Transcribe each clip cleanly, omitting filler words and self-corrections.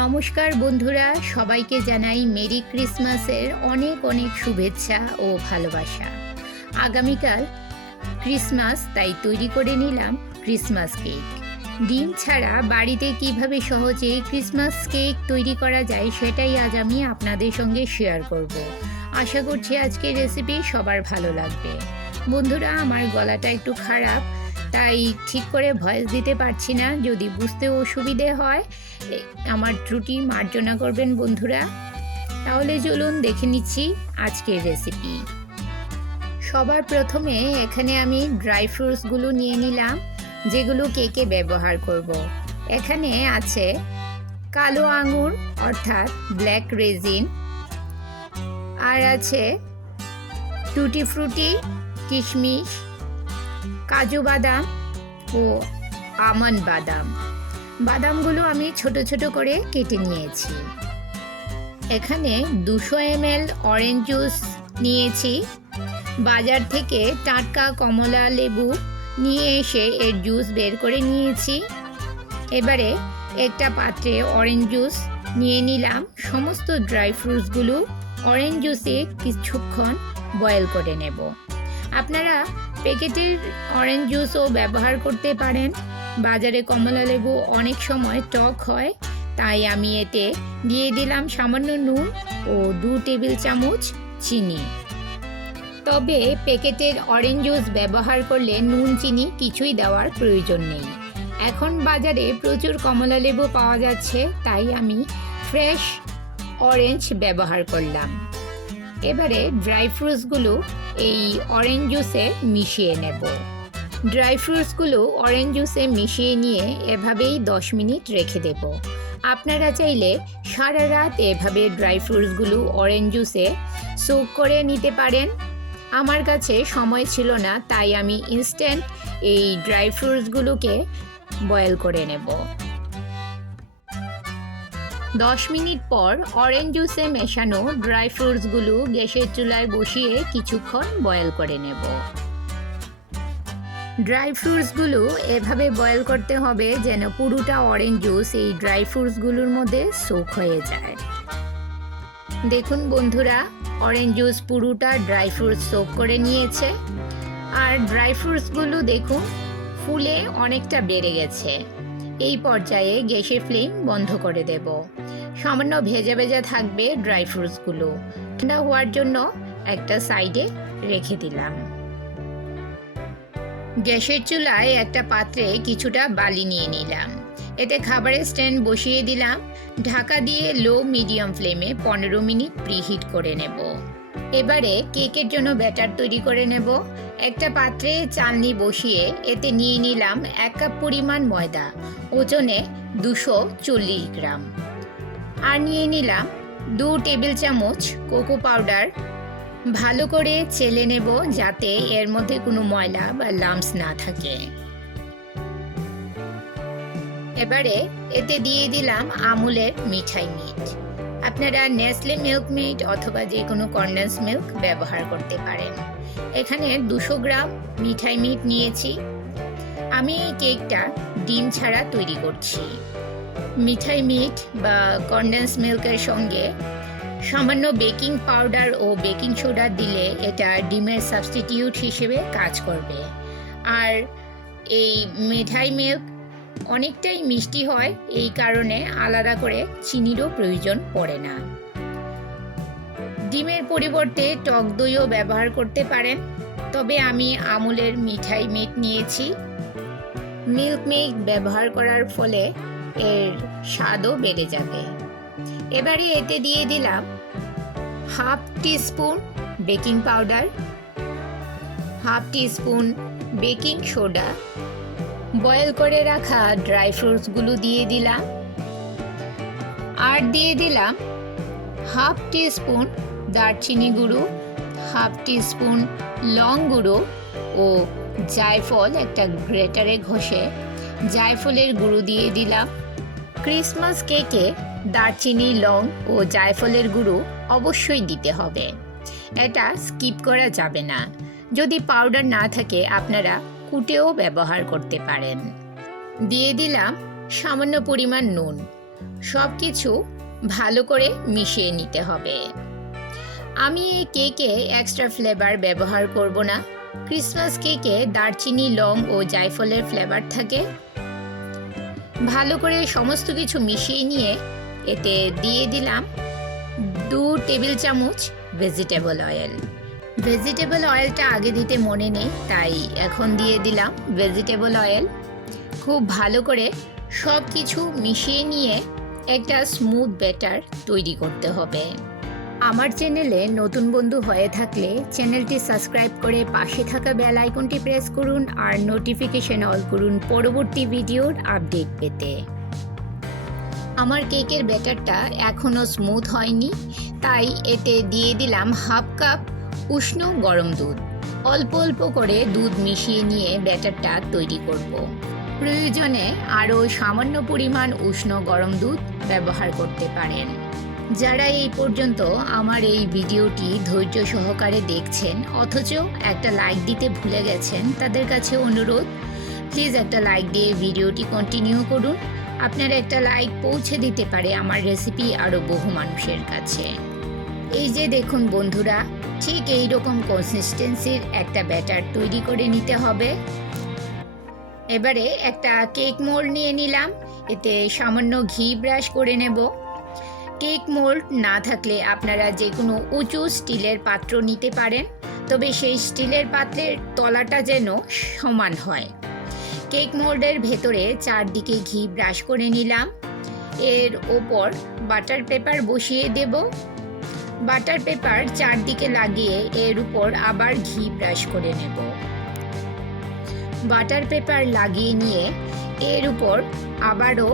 নমস্কার বন্ধুরা, সবাইকে জানাই মেরি ক্রিসমাসের অনেক অনেক শুভেচ্ছা ও ভালোবাসা। আগামীকাল ক্রিসমাস, তাই তৈরি করে নিলাম ক্রিসমাস কেক। ডিম ছাড়া বাড়িতে কিভাবে সহজে ক্রিসমাস কেক তৈরি করা যায় সেটাই আজ আমি আপনাদের সঙ্গে শেয়ার করব। আশা করছি আজকের রেসিপি সবার ভালো লাগবে। বন্ধুরা, আমার গলাটা একটু খারাপ, তাই ঠিক করে ভয়েস দিতে পারছি না। যদি বুঝতে অসুবিধে হয় আমার ত্রুটি মার্জনা করবেন বন্ধুরা। তাহলে চলুন দেখে নিচ্ছি আজকের রেসিপি। সবার প্রথমে এখানে আমি ড্রাই ফ্রুটসগুলো নিয়ে নিলাম, যেগুলো কেকে ব্যবহার করব। এখানে আছে কালো আঙুর অর্থাৎ ব্ল্যাক রেজিন, আর আছে টুটি ফ্রুটি, কিশমিশ, কাজু বাদাম ও আমন্ড বাদাম। বাদামগুলো আমি ছোট ছোট করে কেটে নিয়েছি। এখানে 200 ml অরেঞ্জ জুস নিয়েছি। বাজার থেকে টাটকা কমলা লেবু নিয়ে এসে এর জুস বের করে নিয়েছি। এবারে একটা পাত্রে অরেঞ্জ জুস নিয়ে নিলাম। সমস্ত ড্রাই ফ্রুটসগুলো অরেঞ্জ জুসে কিছুক্ষণ বয়েল করে নেব। আপনারা প্যাকেটের অরেঞ্জ জুসও ব্যবহার করতে পারেন। বাজারে কমলা লেবু অনেক সময় টক হয়, তাই আমি এতে দিয়ে দিলাম সামান্য নুন ও 2 টেবিল চামচ চিনি। তবে প্যাকেটের অরেঞ্জ জুস ব্যবহার করলে নুন চিনি কিছুই দেওয়ার প্রয়োজন নেই। এখন বাজারে প্রচুর কমলা লেবু পাওয়া যাচ্ছে, তাই আমি ফ্রেশ অরেঞ্জ ব্যবহার করলাম। এবারে ড্রাই ফ্রুটসগুলো এই অরেঞ্জ জুসে মিশিয়ে নেব। ড্রাই ফ্রুটসগুলো অরেঞ্জ জুসে মিশিয়ে নিয়ে এভাবেই 10 মিনিট রেখে দেব। আপনারা চাইলে সারা রাত এভাবে ড্রাই ফ্রুটসগুলো অরেঞ্জ জুসে সোক করে নিতে পারেন। আমার কাছে সময় ছিল না, তাই আমি ইনস্ট্যান্ট এই ড্রাই ফ্রুটসগুলোকে বয়েল করে নেব। 10 মিনিট পর অরেঞ্জ জুসে মেশানো ড্রাই ফ্রুটসগুলো গ্যাসের চুলায় বসিয়ে কিছুক্ষণ বয়েল করে নেব। ড্রাই ফ্রুটসগুলো এভাবে বয়েল করতে হবে যেন পুরোটা অরেঞ্জ জুস এই ড্রাই ফ্রুটসগুলোর মধ্যে সোক হয়ে যায়। দেখুন বন্ধুরা, অরেঞ্জ জুস পুরোটা ড্রাই ফ্রুটস সোক করে নিয়েছে। আর ড্রাই ফ্রুটসগুলো দেখুন ফুলে অনেকটা বেড়ে গেছে। এই পর্যায়ে গ্যাসের ফ্লেম বন্ধ করে দেব। সামান্য ভেজা ভেজা থাকবে ড্রাই ফ্রুটসগুলো। ঠান্ডা হওয়ার জন্য একটা সাইডে রেখে দিলাম। গ্যাসের চুলায় একটা পাত্রে কিছুটা বালি নিয়ে নিলাম। এতে খাবারের স্ট্যান্ড বসিয়ে দিলাম। ঢাকা দিয়ে লো মিডিয়াম ফ্লেমে 15 মিনিট প্রিহিট করে নেব। এবারে কেকের জন্য ব্যাটার তৈরি করে নেব। একটা পাত্রে চালনি বসিয়ে এতে নিয়ে নিলাম 1 কাপ পরিমাণ ময়দা, ওজনে 240 গ্রাম। আর নিয়ে নিলাম 2 টেবিল চামচ কোকো পাউডার। ভালো করে চেলে নেব যাতে এর মধ্যে কোনো ময়লা বা লাম্পস না থাকে। এবারে এতে দিয়ে দিলাম আমুলের মিঠাই মিট। আপনারা নেসলে মিল্ক মিট অথবা যে কোনো কনডেন্স মিল্ক ব্যবহার করতে পারেন। এখানে 200 গ্রাম মিঠাই মিট নিয়েছি। আমি এই কেকটা ডিম ছাড়া তৈরি করছি। মিঠাই মিট বা কনডেন্স মিল্কের সঙ্গে সামান্য বেকিং পাউডার ও বেকিং সোডা দিলে এটা ডিমের সাবস্টিটিউট হিসেবে কাজ করবে। আর এই মিঠাই মিল্ক অনেকটাই মিষ্টি হয়, এই কারণে আলাদা করে চিনিরও প্রয়োজন পড়ে না। ডিমের পরিবর্তে টক দইও ব্যবহার করতে পারেন, তবে আমি আমুলের মিঠাই মিট নিয়েছি। মিল্ক মেড ব্যবহার করার ফলে এর স্বাদও বেড়ে যাবে। এবারে এতে দিয়ে দিলাম 1/2 teaspoon baking powder, 1/2 teaspoon baking soda, boil করে রাখা ড্রাই ফ্রুটসগুলো দিয়ে দিলাম। আর দিয়ে দিলাম 1/2 টিস্পুন দারচিনি গুঁড়ো, 1/2 টিস্পুন লং গুঁড়ো ও জায়ফল একটা গ্রেটারে ঘষে জায়ফলের গুঁড়ো দিয়ে দিলাম। ক্রিসমাস কেকে দারচিনি, লং ও জায়ফলের গুঁড়ো অবশ্যই দিতে হবে, এটা স্কিপ করা যাবে না। যদি পাউডার না থাকে আপনারা কুটেও ব্যবহার করতে পারেন। দিয়ে দিলাম সামান্য পরিমাণ নুন। সব কিছু ভালো করে মিশিয়ে নিতে হবে। আমি এই কেকে এক্সট্রা ফ্লেভার ব্যবহার করব না। ক্রিসমাস কেকে দারচিনি, লং ও জায়ফলের ফ্লেভার থাকে। ভালো করে সমস্ত কিছু মিশিয়ে নিয়ে এতে দিয়ে দিলাম 2 টেবিল চামচ ভেজিটেবল অয়েল। ভেজিটেবল অয়েলটা আগে দিতে মনে নেই, তাই এখন দিয়ে দিলাম ভেজিটেবল অয়েল। খুব ভালো করে সব কিছু মিশিয়ে নিয়ে একটা স্মুথ ব্যাটার তৈরি করতে হবে। আমার চ্যানেলে নতুন বন্ধু হয়ে থাকলে চ্যানেলটি সাবস্ক্রাইব করে পাশে থাকা বেল আইকনটি প্রেস করুন আর নোটিফিকেশন অল করুন পরবর্তী ভিডিওর আপডেট পেতে। আমার কেকের ব্যাটারটা এখনও স্মুথ হয়নি, তাই এতে দিয়ে দিলাম হাফ কাপ উষ্ণ গরম দুধ। অল্প অল্প করে দুধ মিশিয়ে নিয়ে ব্যাটারটা তৈরি করব। প্রয়োজনে আরও সামান্য পরিমাণ উষ্ণ গরম দুধ ব্যবহার করতে পারেন। যারা এই পর্যন্ত আমার এই ভিডিওটি ধৈর্য সহকারে দেখছেন অথচ একটা লাইক দিতে ভুলে গেছেন, তাদের কাছে অনুরোধ, প্লিজ একটা লাইক দিয়ে ভিডিওটি কন্টিনিউ করুন। আপনার একটা লাইক পৌঁছে দিতে পারে আমার রেসিপি আরও বহু মানুষের কাছে। এই যে দেখুন বন্ধুরা, ঠিক এই রকম কনসিস্টেন্সির একটা ব্যাটার তৈরি করে নিতে হবে। এবারে একটা কেক মোল্ড নিয়ে নিলাম, এতে সামান্য ঘি ব্রাশ করে নেব। কেক মোল্ড না থাকলে আপনারা যে কোনো উঁচু স্টিলের পাত্র নিতে পারেন, তবে সেই স্টিলের পাত্রের তলাটা যেন সমান হয়। কেক মোল্ডের ভেতরে চারদিকে ঘি ব্রাশ করে নিলাম। এর ওপর বাটার পেপার বসিয়ে দেব। বাটার পেপার চারদিকে লাগিয়ে এর উপর আবার ঘি ব্রাশ করে নেব। বাটার পেপার লাগিয়ে নিয়ে এর উপর আবারও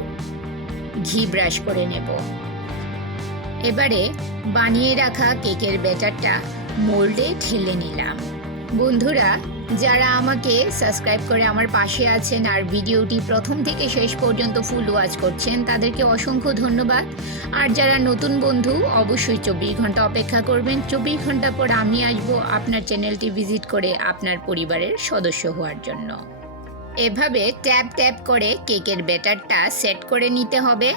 ঘি ব্রাশ করে নেব। এবারে বানিয়ে রাখা কেকের ব্যাটারটা মোল্ডে ঢেলে নিলাম। বন্ধুরা, যারা আমাকে সাবস্ক্রাইব করে আমার পাশে আছেন আর ভিডিওটি প্রথম থেকে শেষ পর্যন্ত ফুল ওয়াচ করছেন, তাদেরকে অসংখ্য ধন্যবাদ। আর যারা নতুন বন্ধু, অবশ্যই 24 ঘন্টা অপেক্ষা করবেন। 24 ঘন্টা পর আমি আসবো আপনার চ্যানেলটি ভিজিট করে আপনার পরিবারের সদস্য হওয়ার জন্য। এভাবে ট্যাপ ট্যাপ করে কেকের ব্যাটারটা সেট করে নিতে হবে।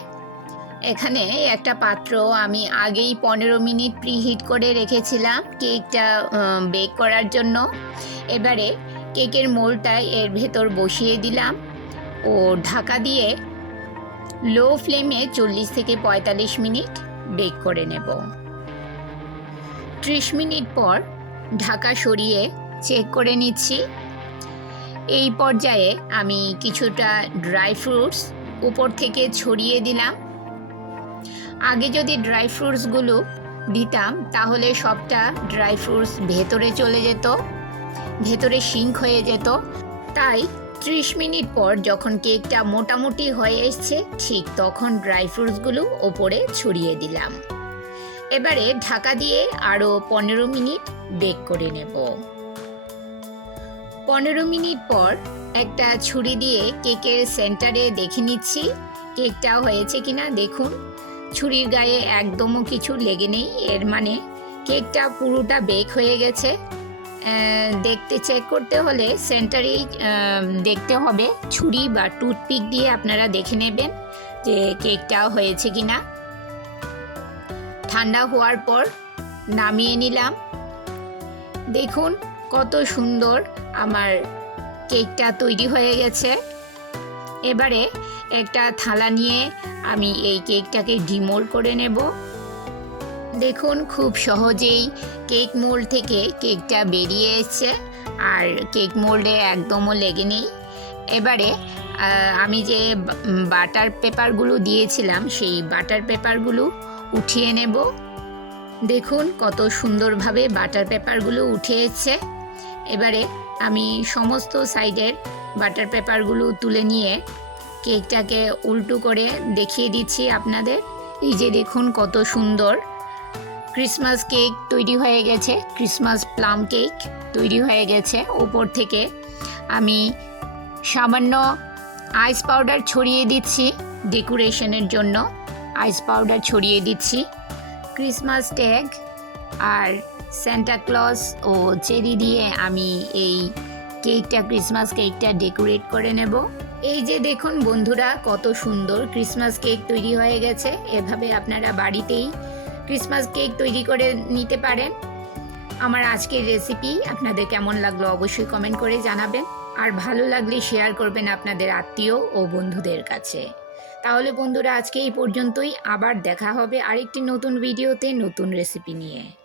এখানে একটা পাত্র আমি আগেই 15 মিনিট প্রিহিট করে রেখেছিলাম কেকটা বেক করার জন্য। এবারে কেকের মোল্ডটা এর ভেতর বসিয়ে দিলাম ও ঢাকা দিয়ে লো ফ্লেমে 40 থেকে 45 মিনিট বেক করে নেব। 30 মিনিট পর ঢাকা সরিয়ে চেক করে নিচ্ছি। এই পর্যায়ে আমি কিছুটা ড্রাই ফ্রুটস উপর থেকে ছড়িয়ে দিলাম। আগে যদি ড্রাই ফ্রুটসগুলো দিতাম তাহলে সবটা ড্রাই ফ্রুটস ভেতরে চলে যেত, ভেতরে সিঙ্ক হয়ে যেত। তাই 30 মিনিট পর যখন কেকটা মোটামুটি হয়ে এসছে, ঠিক তখন ড্রাই ফ্রুটসগুলো ওপরে ছড়িয়ে দিলাম। এবারে ঢাকা দিয়ে আরও 15 মিনিট বেক করে নেব। 15 মিনিট পর একটা ছুরি দিয়ে কেকের সেন্টারে দেখে নিচ্ছি কেকটা হয়েছে কিনা। দেখুন, ছুরির গায়ে একদমও কিছু লেগে নেই, এর মানে কেকটা পুরোটা বেক হয়ে গেছে। দেখতে চেক করতে হলে সেন্টারেই দেখতে হবে, ছুরি বা টুথপিক দিয়ে আপনারা দেখে নেবেন যে কেকটা হয়েছে কিনা। ঠান্ডা হওয়ার পর নামিয়ে নিলাম। দেখুন কত সুন্দর আমার কেকটা তৈরি হয়ে গেছে। এবারে একটা থালা নিয়ে আমি এই কেকটাকে ডিমোল্ড করে নেব। দেখুন খুব সহজেই কেক মোল্ড থেকে কেকটা বেরিয়ে এসছে আর কেক মোল্ডে একদমও লেগে নেই। এবারে আমি যে বাটার পেপারগুলো দিয়েছিলাম সেই বাটার পেপারগুলো উঠিয়ে নেব। দেখুন কত সুন্দরভাবে বাটার পেপারগুলো উঠে এসছে। এবারে আমি সমস্ত সাইডের বাটার পেপারগুলো তুলে নিয়ে কেকটাকে উল্টো করে দেখিয়ে দিচ্ছি আপনাদের। এই যে দেখুন কত সুন্দর ক্রিসমাস কেক তৈরি হয়ে গেছে, ক্রিসমাস প্লাম কেক তৈরি হয়ে গেছে। ওপর থেকে আমি সামান্য আইস পাউডার ছড়িয়ে দিচ্ছি, ডেকোরেশনের জন্য আইস পাউডার ছড়িয়ে দিচ্ছি। ক্রিসমাস ট্যাগ আর সান্টা ক্লজ ও চেরি দিয়ে আমি এই কেকটা, ক্রিসমাস কেকটা ডেকোরেট করে নেব। এই যে দেখুন বন্ধুরা, কত সুন্দর ক্রিসমাস কেক তৈরি হয়ে গেছে। এভাবে আপনারা বাড়িতেই ক্রিসমাস কেক তৈরি করে নিতে পারেন। আমার আজকের রেসিপি আপনাদের কেমন লাগলো অবশ্যই কমেন্ট করে জানাবেন, আর ভালো লাগলে শেয়ার করবেন আপনাদের আত্মীয় ও বন্ধুদের কাছে। তাহলে বন্ধুরা, আজকে এই পর্যন্তই। আবার দেখা হবে আরেকটি নতুন ভিডিওতে নতুন রেসিপি নিয়ে।